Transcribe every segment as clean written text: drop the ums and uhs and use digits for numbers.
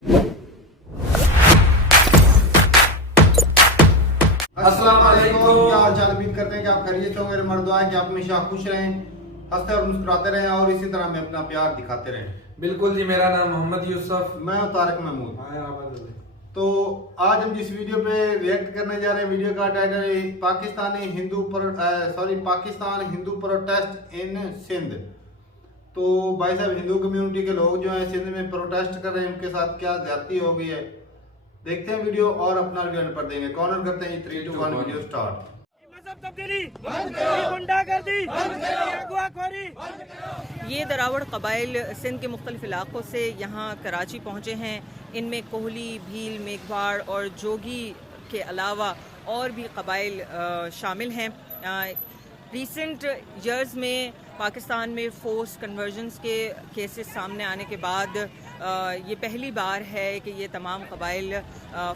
अस्सलाम वालेकुम। क्या हाल चाल? उम्मीद करते हैं कि आप खैरियत से होंगे। मेरी दुआ है कि आप हमेशा खुश रहें, हंसते और मुस्कुराते रहें और इसी तरह हमें अपना प्यार दिखाते रहें। बिल्कुल जी, मेरा नाम मोहम्मद यूसुफ। मैं हूं तारिक महमूद। तो आज हम जिस वीडियो पे रिएक्ट करने जा रहे हैं, वीडियो का टाइटल है पाकिस्तान हिंदू प्रोटेस्ट इन सिंध। तो भाई साहब, हिंदू कम्युनिटी के लोग जो है सिंध में प्रोटेस्ट कर रहे हैं, उनके साथ क्या ज्यादती हो गई है, देखते हैं वीडियो और अपना रिव्यू पर देंगे। कॉर्नर करते हैं 3, 2, 1 वीडियो स्टार्ट। ये दरावड़ कबाइल सिंध के मुख्तलिफ इलाकों से यहाँ कराची पहुँचे हैं। इनमें कोहली, भील, मेघवाड़ और जोगी के अलावा और भी कबाइल शामिल हैं। रिसेंट ईयर्स में पाकिस्तान में फोर्स कन्वर्जन्स के केसेस सामने आने के बाद ये पहली बार है कि ये तमाम कबाइल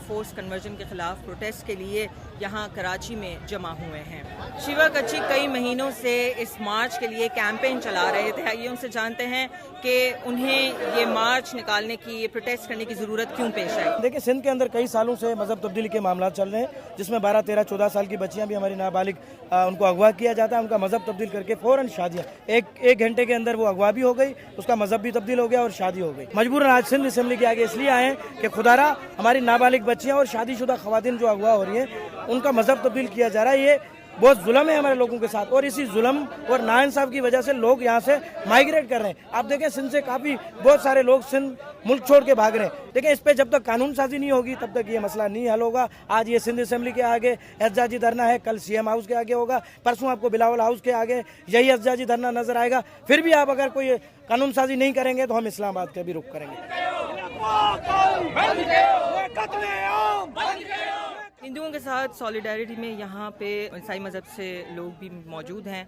फोर्स कन्वर्जन के ख़िलाफ़ प्रोटेस्ट के लिए यहाँ कराची में जमा हुए हैं। शिवा कच्ची कई महीनों से इस मार्च के लिए कैंपेन चला रहे थे। आइए उनसे जानते हैं कि उन्हें ये मार्च निकालने की, ये प्रोटेस्ट करने की ज़रूरत क्यों पेश आई। देखिए, सिंध के अंदर कई सालों से मजहब तब्दीली के मामला चल रहे हैं, जिसमें 12, 13, 14 साल की बच्चियां भी हमारी नाबालिग, उनको अगवा किया जाता है। उनका मजहब तब्दील करके फ़ौरन शादियाँ, एक घंटे के अंदर वो अगवा भी हो गई, उसका मजहब भी तब्दील हो गया और शादी हो गई। मजबूरन आज सिंध असम्बली के आगे इसलिए आए हैं कि खुदारा हमारी नाबालिग बच्चियां और शादीशुदा खवातीन जो अगवा हो रही हैं, उनका मजहब तब्दील किया जा रहा है। ये बहुत जुल्म है हमारे लोगों के साथ और इसी जुल्म और नाइंसाफ की वजह से लोग यहाँ से माइग्रेट कर रहे हैं। आप देखें, सिंध से बहुत सारे लोग सिंध मुल्क छोड़ के भाग रहे हैं। लेकिन इस पे जब तक कानून साजी नहीं होगी तब तक ये मसला नहीं हल होगा। आज ये सिंध असम्बली के आगे एहतजाजी धरना है, कल CM हाउस के आगे होगा, परसों आपको बिलावल हाउस के आगे यही एहतजाजी धरना नजर आएगा। फिर भी आप अगर कोई कानून साजी नहीं करेंगे तो हम इस्लामाबाद के भी रुख करेंगे। हिंदुओं के साथ सॉलिडारिटी में यहाँ पे ईसाई मज़हब से लोग भी मौजूद हैं।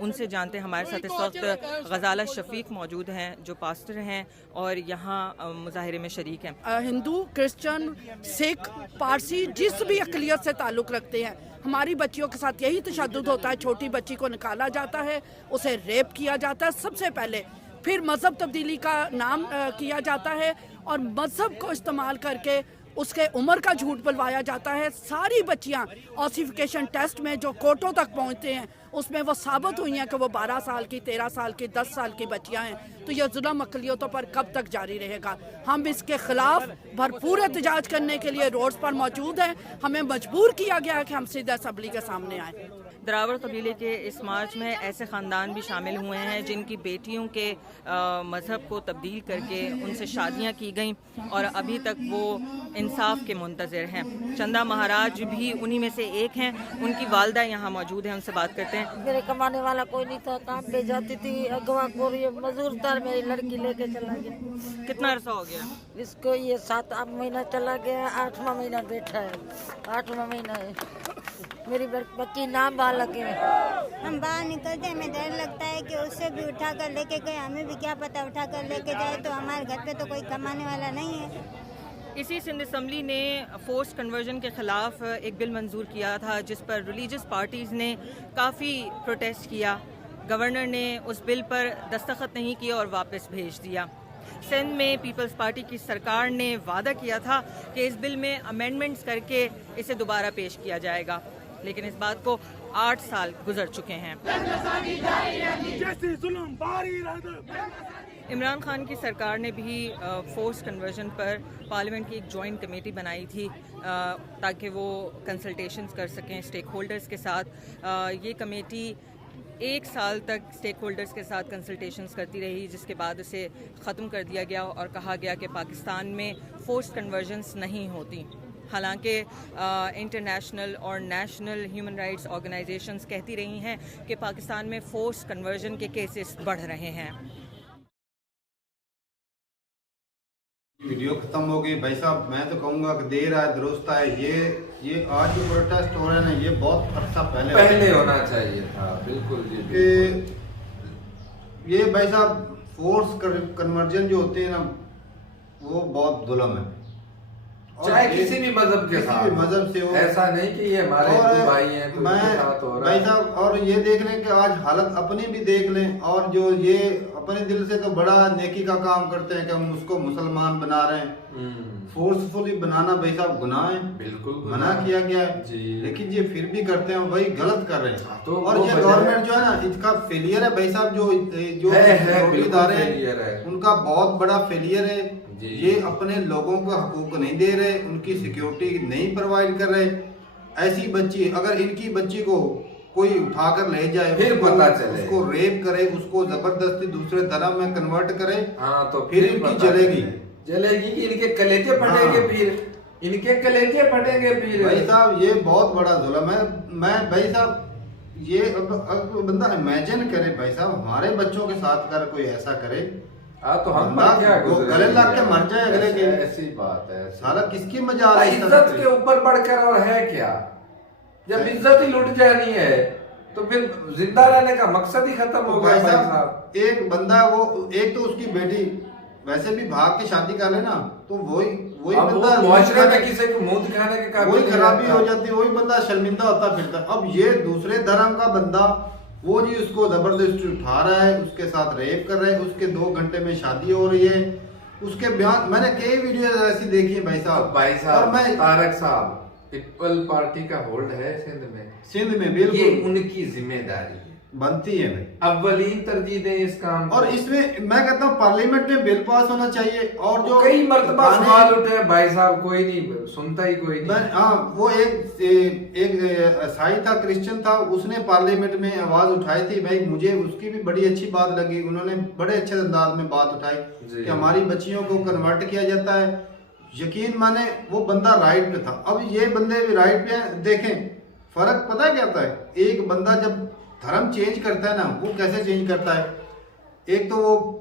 उनसे जानते हैं। हमारे साथ इस वक्त गजाला शफीक मौजूद हैं जो पास्टर हैं और यहाँ मुजाहिरे में शरीक हैं। हिंदू, क्रिश्चियन, सिख, पारसी जिस भी अक़लियत से ताल्लुक़ रखते हैं, हमारी बच्चियों के साथ यही तशद्दुद होता है। छोटी बच्ची को निकाला जाता है, उसे रेप किया जाता है सबसे पहले, फिर मज़हब तब्दीली का नाम किया जाता है और मज़हब को इस्तेमाल करके उसके उम्र का झूठ बुलवाया जाता है। सारी बच्चियां ऑसिफिकेशन टेस्ट में जो कोर्टों तक पहुंचते हैं उसमें वो साबित हुई हैं कि वो 12 साल की, 13 साल की, 10 साल की बच्चियां हैं। तो ये जुल्म अक़लियतों पर कब तक जारी रहेगा? हम इसके खिलाफ भरपूर एहतजाज करने के लिए रोड्स पर मौजूद हैं। हमें मजबूर किया गया है कि हम सीधे असम्बली के सामने आए। दरावड़ कबीले के इस मार्च में ऐसे ख़ानदान भी शामिल हुए हैं जिनकी बेटियों के मज़हब को तब्दील करके उनसे शादियां की गईं और अभी तक वो इंसाफ के मुंतज़िर हैं। चंदा महाराज भी उन्हीं में से एक हैं। उनकी वालदा यहाँ मौजूद हैं, उनसे बात करते हैं। मेरे कमाने वाला कोई नहीं था, काम पे जाती थी, अगवा को मजदूर था, मेरी लड़की लेके चला गया। कितना अरसा हो गया इसको? ये 7-8 महीना चला गया, 8वां महीना बैठा है, 8वां महीना है। मेरी बच्ची नाम बालक है। हम बाहर निकलते हमें डर लगता है कि उससे भी उठा कर लेके गए, हमें भी क्या पता उठा कर लेके जाए तो हमारे घर पे तो कोई कमाने वाला नहीं है। इसी सिंध असम्बली ने फोर्स कन्वर्जन के ख़िलाफ़ एक बिल मंजूर किया था जिस पर रिलीजियस पार्टीज़ ने काफ़ी प्रोटेस्ट किया। गवर्नर ने उस बिल पर दस्तखत नहीं किया और वापस भेज दिया। सिंध में पीपल्स पार्टी की सरकार ने वादा किया था कि इस बिल में अमेंडमेंट्स करके इसे दोबारा पेश किया जाएगा, लेकिन इस बात को 8 साल गुजर चुके हैं। इमरान खान की सरकार ने भी फोर्स कन्वर्जन पर पार्लियामेंट की एक जॉइंट कमेटी बनाई थी ताकि वो कंसल्टेशंस कर सकें स्टेक होल्डर्स के साथ। ये कमेटी 1 साल तक स्टेक होल्डर्स के साथ कंसल्टेशंस करती रही, जिसके बाद उसे ख़त्म कर दिया गया और कहा गया कि पाकिस्तान में फोर्स कन्वर्जन्स नहीं होती। हालांकि इंटरनेशनल और नेशनल ह्यूमन राइट्स ऑर्गेनाइजेशंस कहती रही हैं कि पाकिस्तान में फोर्स कन्वर्जन के केसेस बढ़ रहे हैं। वीडियो खत्म हो गई। भाई साहब, मैं तो कहूँगा कि देर आए दुरुस्त आए। ये आज जो प्रोटेस्ट हो रहे हैं ना, ये बहुत अर्सा पहले होना चाहिए था। बिल्कुल जी, ये भाई साहब फोर्स कन्वर्जन जो होते हैं ना, वो बहुत जुल्म है। चाहे किसी भी मजहब के साथ, मजहब से हो, ऐसा नहीं कि ये हमारे हिंदू भाई हैं तो भाई साहब, और ये देख लें कि आज हालत अपनी भी देख लें और जो ये अपने दिल से तो बड़ा नेकी का काम करते हैं कि हम उसको मुसलमान बना रहे हैं। फोर्सफुली बनाना भाई साहब गुनाह है, बिल्कुल मना किया गया है जी। लेकिन ये फिर भी करते हैं भाई, गलत कर रहे हैं। तो और वो ये वजह गवर्नमेंट जो है ना, इसका फेलियर है भाई साहब। जो बिल्कुल इदारे फेलियर है। उनका बहुत बड़ा फेलियर है। जी। ये अपने लोगों को हकूक नहीं दे रहे, उनकी सिक्योरिटी नहीं प्रोवाइड कर रहे। ऐसी बच्ची, अगर इनकी बच्ची को कोई उठाकर ले जाए, फिर उसको- पता चले, उसको रेप करे, उसको जबरदस्ती दूसरे धर्म में कन्वर्ट करे, हाँ तो फिर इनकी पता जलेगी। जलेगी कि इनके कलेजे फटेंगे, हाँ। फिर इनके कलेजे फटेंगे फिर। भाई साहब ये बहुत बड़ा जुल्म है। मैं भाई साहब ये अब बंदा इमेजिन करे भाई साहब, हमारे बच्चों के साथ अगर कोई ऐसा करे, हाँ तो हम बंदा क्या वो गुजरे गले लग के मर जाए अगले के। ऐसी बात है। साला किसकी मजाल है? इज्जत के ऊपर बढ़कर और है क्या? जब इज्जत ही लुट जानी है तो फिर जिंदा रहने का मकसद ही खत्म हो गया भाई भाई साहब साहब। एक बंदा, वो एक तो उसकी बेटी वैसे भी भाग के शादी कर लेना, तो वही अब बंदा वो मुआशरे में किसी को मुंह दिखाने के काबिल वही नहीं खराबी रहता। हो जाती, वही बंदा शर्मिंदा होता फिरता। अब ये दूसरे धर्म का बंदा, वो जी उसको जबरदस्ती उठा रहा है, उसके साथ रेप कर रहा है, उसके 2 घंटे में शादी हो रही है, उसके बयान मैंने कई वीडियो ऐसी देखी है भाई साहब। भाई और साहब मैं तारक साहब, पीपल पार्टी का होल्ड है सिंध में ये बिल्कुल उनकी जिम्मेदारी है, बनती है भाई। अव्वलीन तरजीह दें इस काम को। और इसमें मैं कहता हूँ पार्लियामेंट में बिल पास होना चाहिए। और जो कई मर्तबा थाने- सवाल उठे भाई साहब, कोई नहीं सुनता ही, कोई नहीं। हाँ, वो एक ईसाई था, क्रिश्चियन था, उसने पार्लियामेंट में आवाज उठाई थी भाई। मुझे उसकी भी बड़ी अच्छी बात लगी, उन्होंने बड़े अच्छे अंदाज में बात उठाई जी। कि हमारी बच्चियों को कन्वर्ट किया जाता है। यकीन माने वो बंदा राइट पे था। अब ये बंदे भी राइट पे हैं। देखें फर्क पता क्या होता है, एक बंदा जब धर्म चेंज करता है ना, वो कैसे चेंज करता है, एक तो वो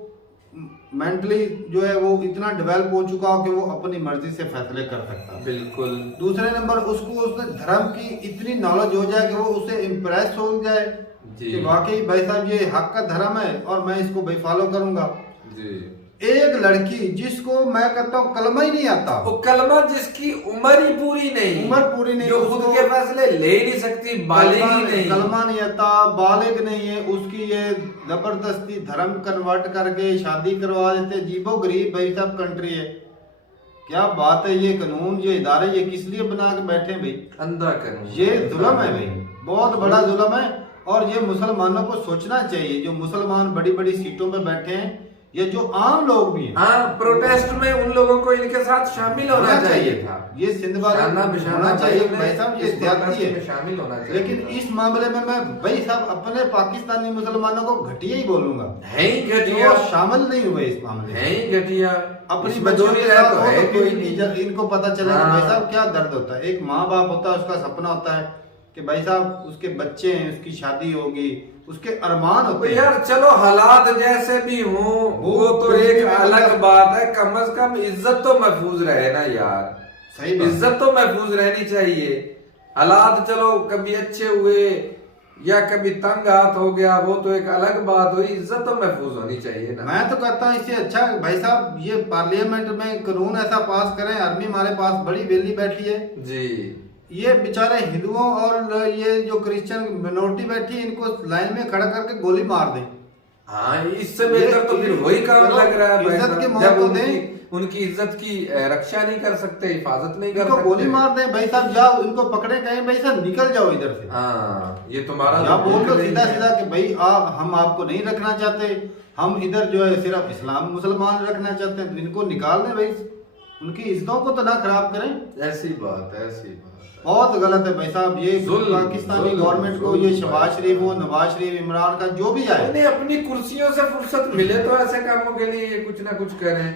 मेंटली जो है वो इतना डेवलप हो चुका हो कि वो अपनी मर्जी से फैसले कर सकता है। बिल्कुल। दूसरे नंबर उसको उसके धर्म की इतनी नॉलेज हो जाए कि वो उससे इम्प्रेस हो जाए जी। कि वाकई भाई साहब ये हक का धर्म है और मैं इसको भाई फॉलो करूंगा। जी। एक लड़की जिसको मैं कहता हूँ कलमा ही नहीं आता, वो कलमा जिसकी उम्र ही पूरी नहीं, उम्र पूरी नहीं, जो खुद उसको के फैसले ले ही नहीं सकती, बालिग ही नहीं, कलमा नहीं आता, बालिग नहीं है, उसकी ये जबरदस्ती धर्म कन्वर्ट करके शादी करवा देते। अजीबो गरीब भाई साहब कंट्री है। क्या बात है, ये कानून, ये इदारे, ये किस लिए बना के बैठे भाई? अंधा कानून। ये जुल्म है भाई, बहुत बड़ा जुल्म है। और ये मुसलमानों को सोचना चाहिए, जो मुसलमान बड़ी बड़ी सीटों पे बैठे हैं, ये जो आम लोग भी हैं। हाँ, प्रोटेस्ट में उन लोगों को इनके साथ शामिल होना चाहिए था। ये सिंध वाले शाना बिशाना होना चाहिए भाई भाई साहब, ये इस ज्यादती प्रोटेस्ट में है। शामिल होना चाहिए। लेकिन इस मामले में मैं भाई साहब अपने पाकिस्तानी मुसलमानों को घटिया ही बोलूंगा, है ही घटिया, वो शामिल नहीं हुए इस मामले है में। ही घटिया। अपनी इसमें बच्चों दो के नहीं साथ रहा तो हो है तो कोई फिर नहीं। इनको पता चलेगा हाँ। भाई साहब क्या दर्द होता है। एक माँ बाप होता है, उसका सपना होता है कि भाई साहब उसके बच्चे हैं, उसकी शादी होगी, उसके अरमान होते हैं। यार चलो हालात जैसे भी हों, वो तो एक अलग बात है, कम से कम इज्जत तो महफूज रहे ना यार। सही बात। इज्जत तो महफूज रहनी चाहिए। हालात चलो कभी अच्छे हुए या कभी तंग हाथ हो गया, वो तो एक अलग बात हुई, इज्जत तो महफूज होनी चाहिए ना। मैं तो कहता हूँ इससे अच्छा भाई साहब ये पार्लियामेंट में कानून ऐसा पास करें। आर्मी हमारे पास बड़ी वेली बैठी है जी। ये बेचारे हिंदुओं और ये जो क्रिश्चियन मिनोरिटी बैठी है, इनको लाइन में खड़ा करके गोली मार दें। हाँ, इससे बेहतर तो फिर वही काम चलो, लग रहा है भाई इज्जत साहब। के मौत जब को उनकी इज्जत की रक्षा नहीं कर सकते, हिफाजत नहीं कर इनको सकते, गोली मार दें भाई साहब, जाओ इनको पकड़े, कहें भाई साहब निकल जाओ इधर से। हाँ, ये तुम्हारा या बोल दो बिल्कुल सीधा नहीं है। सीधा कि भाई आप, हम आपको नहीं रखना चाहते, हम इधर जो है सिर्फ इस्लाम मुसलमान रखना चाहते हैं। इनको निकाल दें भाई, उनकी इज्जतों को तो ना खराब करें। ऐसी बात है, ऐसी बात है। बहुत गलत है भाई साहब ये जुल्म, पाकिस्तानी जुल्म, गवर्नमेंट को। जुल्म ये शहबाज शरीफ हो, नवाज शरीफ, इमरान खान, जो भी आए, उन्हें अपनी कुर्सियों से फुर्सत मिले तो ऐसे कामों के लिए ये कुछ ना कुछ करें।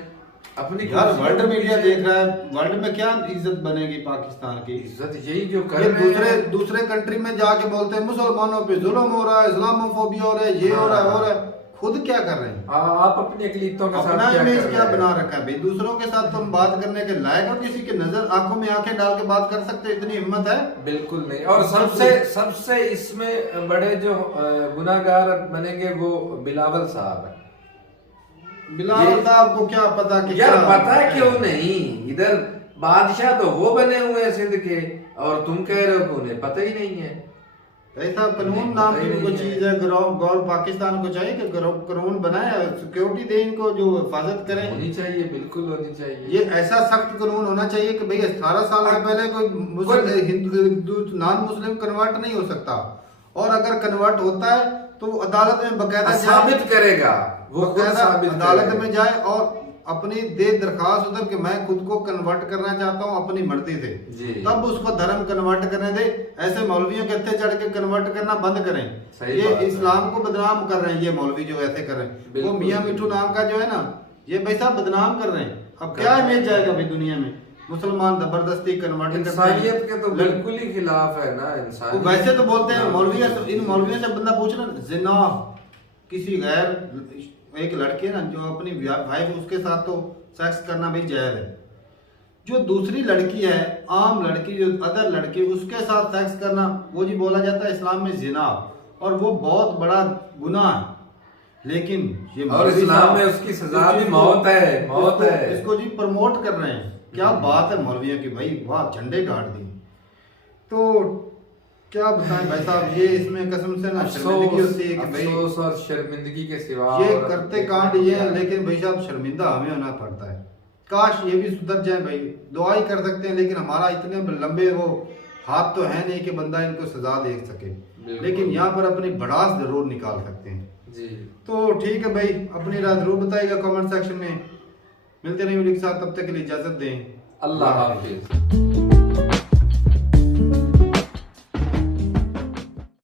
अपनी यार कुर्सियों वर्ल्ड को मीडिया पीछे- देख रहा है, वर्ल्ड में क्या इज्जत बनेगी पाकिस्तान की? इज्जत यही जो कर ये रहे हैं। दूसरे कंट्री में जाके बोलते हैं मुसलमानों पे जुल्म हो रहा है, इस्लामोफोबिया हो रहा है, ये हो रहा है, हो रहा है। खुद क्या कर रहे हैं? आप अपनी अकलीतों के साथ अपना क्या इमेज कर क्या रहे हैं? बना रखा है भाई? दूसरों के साथ तुम बात करने के लायक हो? किसी के नजर आंखों में आंखें डाल के बात कर सकते हो? इतनी हिम्मत है? बिल्कुल नहीं। और सबसे इसमें बड़े जो गुनाहगार बनेंगे वो बिलावल साहब है। बिलावल साहब को क्या पता कि यार क्या पता है? क्यों नहीं? इधर बादशाह तो वो बने हुए हैं सिंध के, और तुम कह रहे हो कि उन्हें पता ही नहीं है। ऐसा कानून नाम की कोई चीज है, गौर पाकिस्तान को चाहिए कि कानून बनाए, सिक्योरिटी दे इनको, जो हिफाजत करें। होनी चाहिए, बिल्कुल होनी चाहिए। ये ऐसा सख्त कानून होना चाहिए कि भाई 18 साल से पहले कोई हिंदू नॉन मुस्लिम कन्वर्ट नहीं हो सकता, और अगर कन्वर्ट होता है तो अदालत में बकायदा साबित करेगा, वो अदालत में जाए और अपनी दे दरखास्त उधर कि मैं खुद को कन्वर्ट करना चाहता हूँ अपनी मर्जी से, तब उसको धर्म कन्वर्ट करने दे। ऐसे मौलवियों के हत्थे चढ़ के कन्वर्ट करना बंद करें। ये इस्लाम को बदनाम कर रहे हैं, ये मौलवी जो ऐसे कर रहे हैं। वो मियां मिठू नाम का जो है ना, ये भाई साहब बदनाम कर रहे हैं। अब क्या इमेज जाएगा भाई दुनिया में, मुसलमान जबरदस्ती कन्वर्ट करते हैं। इंसानियत के तो बिल्कुल ही खिलाफ है ना इंसान। वैसे तो बोलते हैं मौलवी, इन मौलवियों से बंदा पूछना, जिना किसी गैर एक लड़के ना जो अपनी वाइफ उसके साथ तो सेक्स करना भी जायज है, जो दूसरी लड़की है, आम लड़की, जो अदर लड़की, उसके साथ सेक्स करना वो जी बोला जाता है इस्लाम में जिना, और वो बहुत बड़ा गुनाह है। लेकिन ये और इस्लाम में उसकी सजा भी मौत है, मौत है। इसको जी प्रमोट कर रहे हैं। क्या बात है मौलवियों की, भाई वाह, झंडे गाड़ दी। तो क्या बताएं भाई साहब, ये इसमें कसम से ना शर्मिंदगी होती है कि भाई अफसोस और शर्मिंदगी के सिवा ये करते कांड ये है, लेकिन भाई साहब शर्मिंदा हमें होना पड़ता है। काश ये भी सुधर जाए भाई, दुआ ही कर सकते हैं, लेकिन हमारा इतने लंबे वो हाथ तो है नहीं कि बंदा इनको सजा दे सके, लेकिन यहाँ पर अपनी भड़ास जरूर निकाल सकते हैं जी। तो ठीक है भाई, अपनी राय जरूर बताइएगा कमेंट सेक्शन में। मिलते नहीं वीडियो के साथ, तब तक के लिए इजाजत दें। अल्लाह हाफिज।